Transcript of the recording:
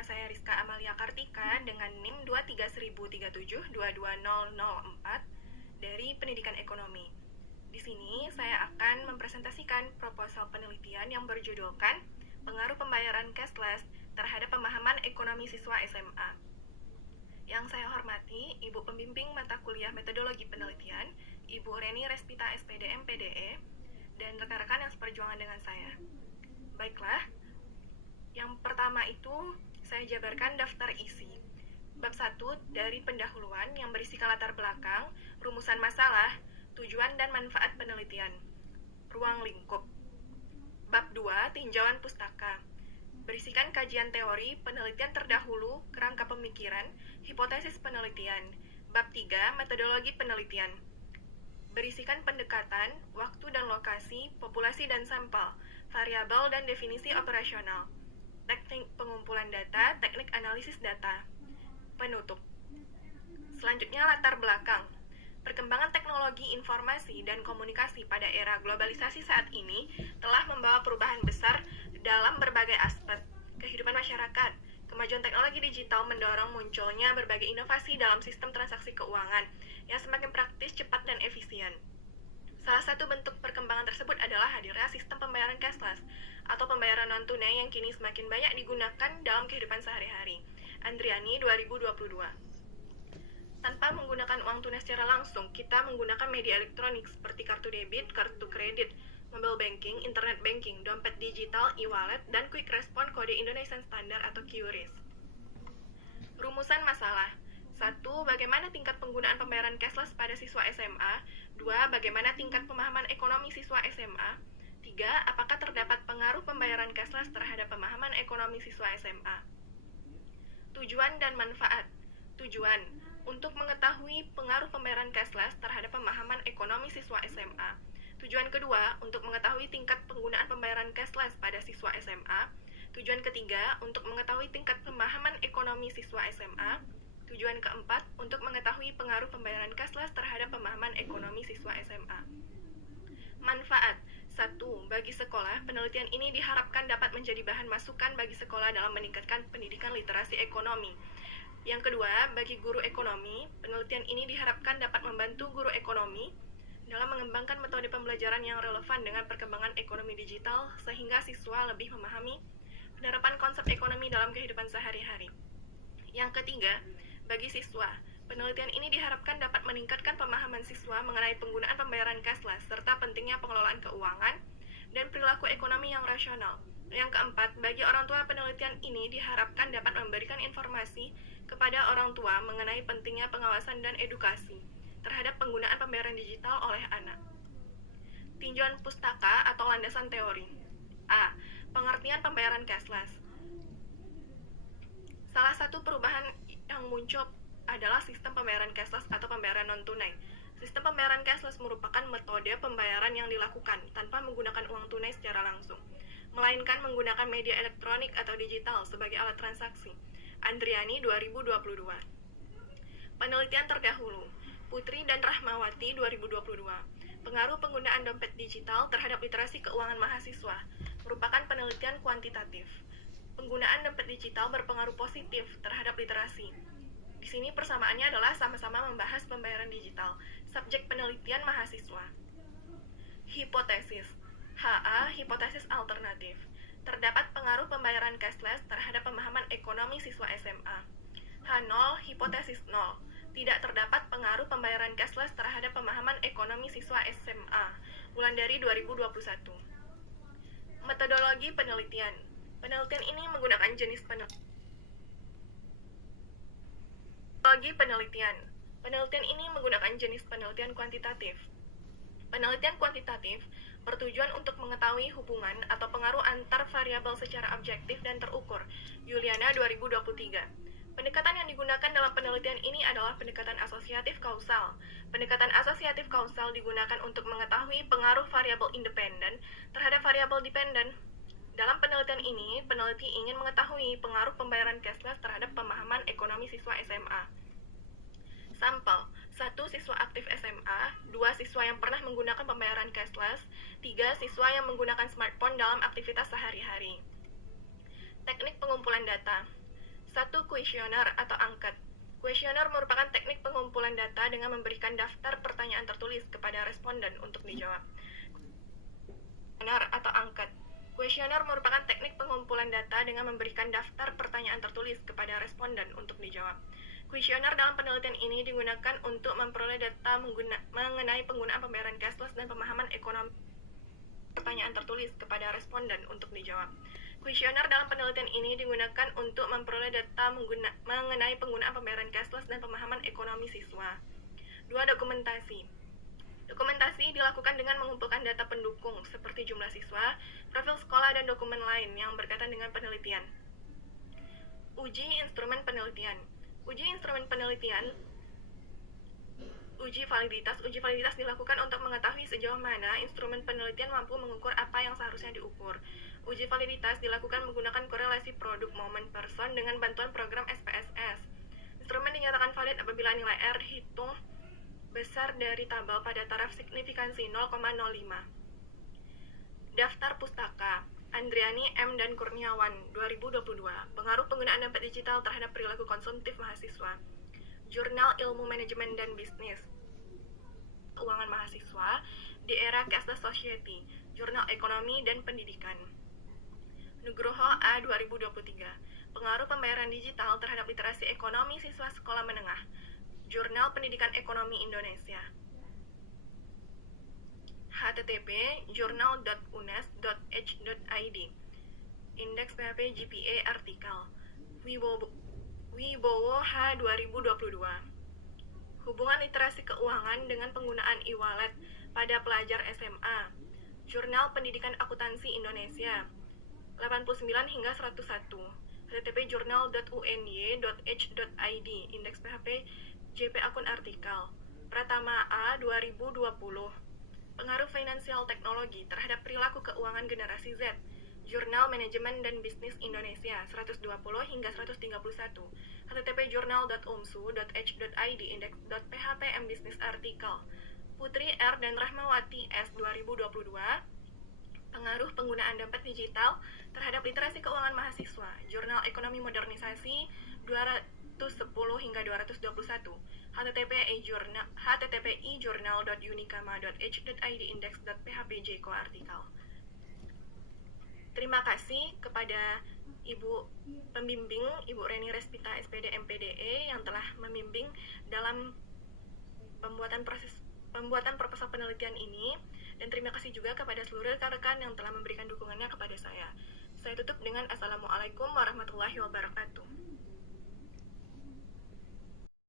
Nama saya Rizka Amalia Kartika dengan NIM 23037-22004 dari Pendidikan Ekonomi. Di sini saya akan mempresentasikan proposal penelitian yang berjudulkan Pengaruh Pembayaran Cashless terhadap Pemahaman Ekonomi Siswa SMA. Yang saya hormati Ibu Pembimbing Mata Kuliah Metodologi Penelitian, Ibu Reni Respita SPD MPDE, dan rekan-rekan yang seperjuangan dengan saya. Baiklah, yang pertama itu saya jabarkan daftar isi. Bab 1 dari pendahuluan yang berisikan latar belakang, rumusan masalah, tujuan dan manfaat penelitian. Ruang lingkup. Bab 2 tinjauan pustaka. Berisikan kajian teori, penelitian terdahulu, kerangka pemikiran, hipotesis penelitian. Bab 3 metodologi penelitian. Berisikan pendekatan, waktu dan lokasi, populasi dan sampel, variabel dan definisi operasional, teknik pengumpulan data, teknik analisis data. Penutup. Selanjutnya latar belakang. Perkembangan teknologi informasi dan komunikasi pada era globalisasi saat ini telah membawa perubahan besar dalam berbagai aspek kehidupan masyarakat. Kemajuan teknologi digital mendorong munculnya berbagai inovasi dalam sistem transaksi keuangan yang semakin praktis, cepat, dan efisien. Salah satu bentuk perkembangan tersebut adalah hadirnya sistem pembayaran cashless atau pembayaran non-tunai yang kini semakin banyak digunakan dalam kehidupan sehari-hari. Andriani, 2022. Tanpa menggunakan uang tunai secara langsung, kita menggunakan media elektronik seperti kartu debit, kartu kredit, mobile banking, internet banking, dompet digital, e-wallet, dan quick response kode Indonesian Standard atau QRIS. Rumusan masalah. 1. Bagaimana tingkat penggunaan pembayaran cashless pada siswa SMA? 2. Bagaimana tingkat pemahaman ekonomi siswa SMA? 3. Apakah terdapat pengaruh pembayaran cashless terhadap pemahaman ekonomi siswa SMA? Tujuan dan manfaat. Tujuan, untuk mengetahui pengaruh pembayaran cashless terhadap pemahaman ekonomi siswa SMA. Tujuan kedua, untuk mengetahui tingkat penggunaan pembayaran cashless pada siswa SMA. Tujuan ketiga, untuk mengetahui tingkat pemahaman ekonomi siswa SMA. Tujuan keempat, untuk mengetahui pengaruh pembayaran cashless terhadap pemahaman ekonomi siswa SMA. Manfaat. 1. Bagi sekolah, penelitian ini diharapkan dapat menjadi bahan masukan bagi sekolah dalam meningkatkan pendidikan literasi ekonomi. Yang kedua, bagi guru ekonomi, penelitian ini diharapkan dapat membantu guru ekonomi dalam mengembangkan metode pembelajaran yang relevan dengan perkembangan ekonomi digital sehingga siswa lebih memahami penerapan konsep ekonomi dalam kehidupan sehari-hari. Yang ketiga, bagi siswa, penelitian ini diharapkan dapat meningkatkan pemahaman siswa mengenai penggunaan pembayaran cashless serta pentingnya pengelolaan keuangan dan perilaku ekonomi yang rasional. Yang keempat, bagi orang tua, penelitian ini diharapkan dapat memberikan informasi kepada orang tua mengenai pentingnya pengawasan dan edukasi terhadap penggunaan pembayaran digital oleh anak. Tinjauan pustaka atau landasan teori. A. Pengertian pembayaran cashless. Salah satu perubahan yang muncul adalah sistem pembayaran cashless atau pembayaran non-tunai. Sistem pembayaran cashless merupakan metode pembayaran yang dilakukan tanpa menggunakan uang tunai secara langsung, melainkan menggunakan media elektronik atau digital sebagai alat transaksi. Andriani, 2022. Penelitian terdahulu. Putri dan Rahmawati, 2022. Pengaruh penggunaan dompet digital terhadap literasi keuangan mahasiswa merupakan penelitian kuantitatif. Penggunaan dompet digital berpengaruh positif terhadap literasi. Di sini persamaannya adalah sama-sama membahas pembayaran digital. Subjek penelitian mahasiswa. Hipotesis. HA, hipotesis alternatif. Terdapat pengaruh pembayaran cashless terhadap pemahaman ekonomi siswa SMA. H0, hipotesis 0. Tidak terdapat pengaruh pembayaran cashless terhadap pemahaman ekonomi siswa SMA. Wulandari, 2021. Metodologi penelitian. Penelitian ini menggunakan jenis Metodologi penelitian. Penelitian ini menggunakan jenis penelitian kuantitatif. Penelitian kuantitatif bertujuan untuk mengetahui hubungan atau pengaruh antar variabel secara objektif dan terukur. Yuliana, 2023. Pendekatan yang digunakan dalam penelitian ini adalah pendekatan asosiatif kausal. Pendekatan asosiatif kausal digunakan untuk mengetahui pengaruh variabel independen terhadap variabel dependen. Dalam penelitian ini, peneliti ingin mengetahui pengaruh pembayaran cashless terhadap pemahaman ekonomi siswa SMA. Sampel. 1. Siswa aktif SMA. 2. Siswa yang pernah menggunakan pembayaran cashless. 3. Siswa yang menggunakan smartphone dalam aktivitas sehari-hari. Teknik pengumpulan data. 1. Kuesioner atau angket. Kuesioner merupakan teknik pengumpulan data dengan memberikan daftar pertanyaan tertulis kepada responden untuk dijawab. Kuesioner atau angket. Kuesioner merupakan teknik pengumpulan data dengan memberikan daftar pertanyaan tertulis kepada responden untuk dijawab. Kuesioner dalam penelitian ini digunakan untuk memperoleh data mengenai penggunaan pembayaran cashless dan pemahaman ekonomi. Pertanyaan tertulis kepada responden untuk dijawab. Kuesioner dalam penelitian ini digunakan untuk memperoleh data mengenai penggunaan pembayaran cashless dan pemahaman ekonomi siswa. 2. Dokumentasi. Dokumentasi dilakukan dengan mengumpulkan data pendukung seperti jumlah siswa, profil sekolah, dan dokumen lain yang berkaitan dengan penelitian. Uji instrumen penelitian. Uji instrumen penelitian Uji validitas dilakukan untuk mengetahui sejauh mana instrumen penelitian mampu mengukur apa yang seharusnya diukur. Uji validitas dilakukan menggunakan korelasi produk moment person dengan bantuan program SPSS. Instrumen dinyatakan valid apabila nilai R hitung besar dari tabel pada taraf signifikansi 0,05. Daftar pustaka. Andriani M. dan Kurniawan, 2022. Pengaruh penggunaan dompet digital terhadap perilaku konsumtif mahasiswa. Jurnal Ilmu Manajemen dan Bisnis. Keuangan mahasiswa di era cashless society. Jurnal Ekonomi dan Pendidikan. Nugroho A. 2023. Pengaruh pembayaran digital terhadap literasi ekonomi siswa sekolah menengah. Jurnal Pendidikan Ekonomi Indonesia. http journal.unes.h.id. Indeks PHP GPA artikel. Wibowo H. 2022. Hubungan literasi keuangan dengan penggunaan e-wallet pada pelajar SMA. Jurnal Pendidikan Akuntansi Indonesia. 89 hingga 101. http journal.uny.h.id. Indeks PHP JP akun artikel. Pratama A. 2020. Pengaruh finansial teknologi terhadap perilaku keuangan generasi Z. Jurnal Manajemen dan Bisnis Indonesia 120 hingga 131. http journal.umsu.h.id. Indeks.php Business artikel. Putri R dan Rahmawati S. 2022. Pengaruh penggunaan dompet digital terhadap literasi keuangan mahasiswa. Jurnal Ekonomi Modernisasi 210 hingga 221. http journal.unicama.h.id. Index.php Jeko artikel. Terima kasih kepada Ibu Pembimbing, Ibu Reni Respita SPD MPDE yang telah membimbing dalam pembuatan proposal penelitian ini, dan terima kasih juga kepada seluruh rekan-rekan yang telah memberikan dukungannya kepada saya. Saya tutup dengan Assalamualaikum warahmatullahi wabarakatuh.